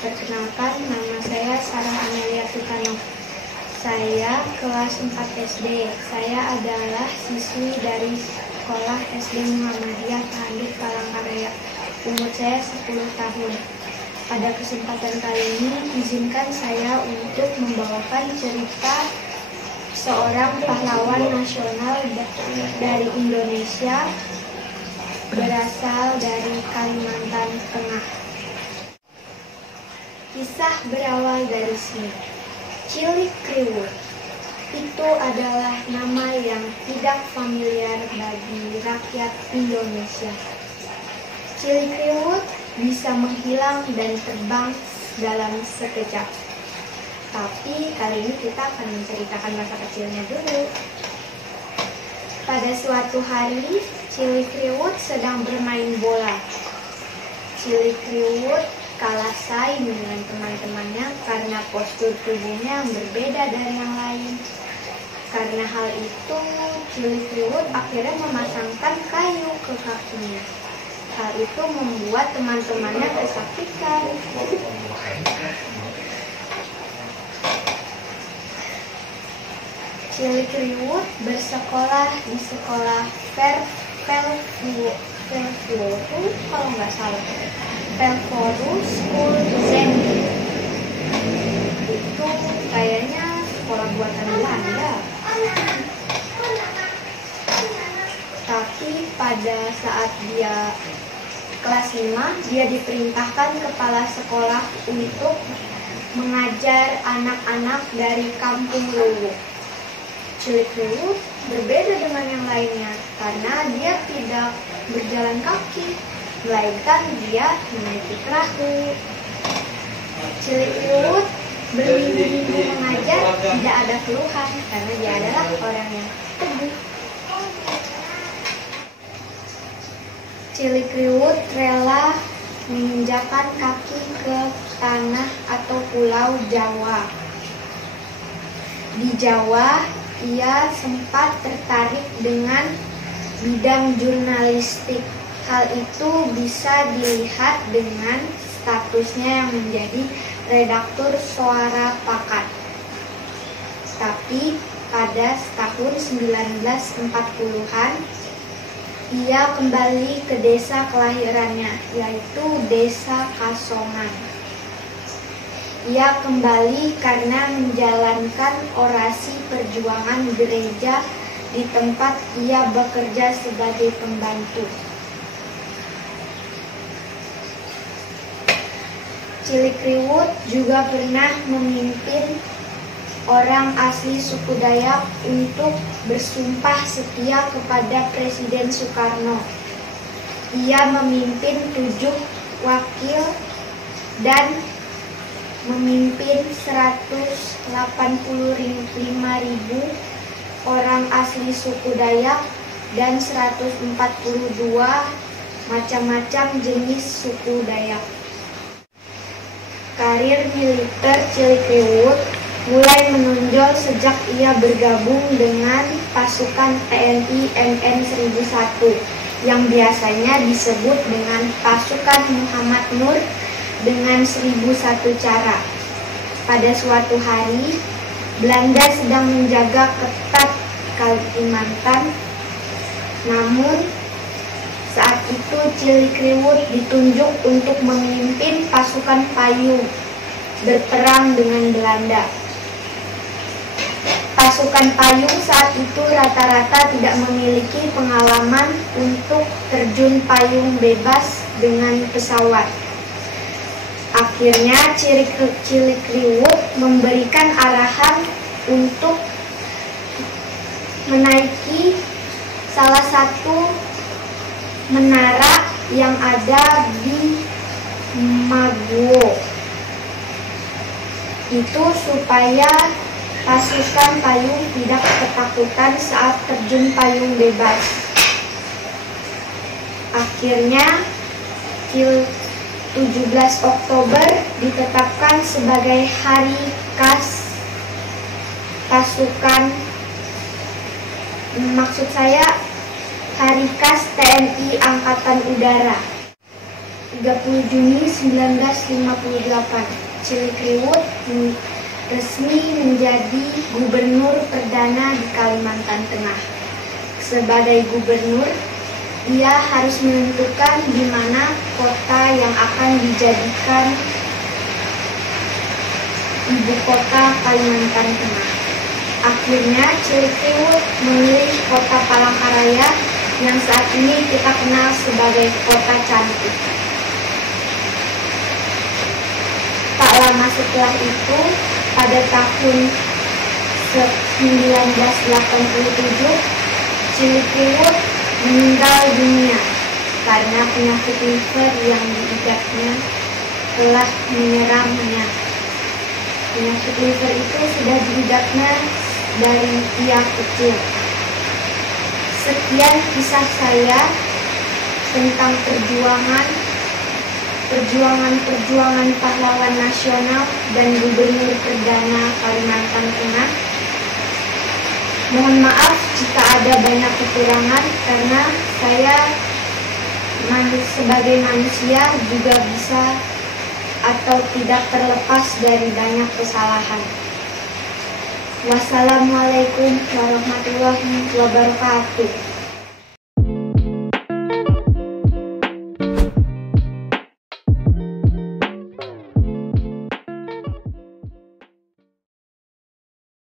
Perkenalkan, nama saya Sarah Amelia Tukano. Saya kelas 4 SD. Saya adalah siswi dari sekolah SD Muhammadiyah Tanduk Palangkaraya. Umur saya 10 tahun. Pada kesempatan kali ini, izinkan saya untuk membawakan cerita seorang pahlawan nasional dari Indonesia, berasal dari Kalimantan Tengah. Kisah berawal dari sini. Cilik Kriwut itu adalah nama yang tidak familiar bagi rakyat Indonesia. Cilik Kriwut bisa menghilang dan terbang dalam sekejap. Tapi kali ini kita akan menceritakan masa kecilnya dulu. Pada suatu hari, Cilik Kriwut sedang bermain bola. Cilik Kriwut kalah saing dengan teman-temannya karena postur tubuhnya yang berbeda dari yang lain. Karena hal itu, Cilik Kriwut akhirnya memasangkan kayu ke kakinya. Hal itu membuat teman-temannya kesakitan. Cilik Kriwut bersekolah di sekolah Velvoru School Zeni. Itu kayaknya sekolah buatan Belanda. Tapi pada saat dia kelas 5, dia diperintahkan kepala sekolah untuk mengajar anak-anak dari kampung Luwu. Cilik Kriwut berbeda dengan yang lainnya karena dia tidak berjalan kaki, melainkan dia menaiki perahu. Cilik Kriwut berminggu-minggu mengajar tidak ada keluhan karena dia adalah orang yang teguh. Cilik Kriwut rela menginjakan kaki ke tanah atau pulau Jawa. Di Jawa, ia sempat tertarik dengan bidang jurnalistik. Hal itu bisa dilihat dengan statusnya yang menjadi redaktur Suara Pakat. Tapi pada tahun 1940-an, ia kembali ke desa kelahirannya, yaitu Desa Kasongan. Ia kembali karena menjalankan orasi perjuangan gereja di tempat ia bekerja sebagai pembantu. Cilik Kriwut juga pernah memimpin orang asli suku Dayak untuk bersumpah setia kepada Presiden Soekarno. Ia memimpin 7 wakil dan memimpin 185.000 orang asli suku Dayak dan 142 macam-macam jenis suku Dayak. Karir militer Cilik Kriwut mulai menonjol sejak ia bergabung dengan pasukan TNI MN 1001 yang biasanya disebut dengan pasukan Muhammad Nur dengan 1001 cara. Pada suatu hari, Belanda sedang menjaga ketat Kalimantan. Namun, saat itu Cilik Kriwut ditunjuk untuk memimpin pasukan Payung berperang dengan Belanda. Pasukan Payung saat itu rata-rata tidak memiliki pengalaman untuk terjun payung bebas dengan pesawat. Akhirnya Cilik Kriwut memberikan arahan untuk menaiki salah satu menara yang ada di Maguwo. Itu supaya pasukan Payung tidak ketakutan saat terjun payung bebas. Akhirnya 17 Oktober ditetapkan sebagai hari khas pasukan, maksud saya hari khas TNI Angkatan Udara. 30 Juni 1958, Cilikriwut resmi menjadi gubernur perdana di Kalimantan Tengah. Sebagai gubernur, ia harus menentukan di mana kota yang akan dijadikan ibu kota Kalimantan Tengah. Akhirnya Cilikriwut memilih kota Palangkaraya yang saat ini kita kenal sebagai kota cantik. Tak lama setelah itu, pada tahun 1987, Cilikriwut meninggal dunia karena penyakit liver yang diidapnya telah menyerangnya. Penyakit liver itu sudah diidapnya dari ia kecil. Sekian kisah saya tentang perjuangan pahlawan nasional dan gubernur perdana Kalimantan Tengah. Mohon maaf jika ada banyak kekurangan karena saya sebagai manusia juga bisa atau tidak terlepas dari banyak kesalahan. Wassalamualaikum warahmatullahi wabarakatuh.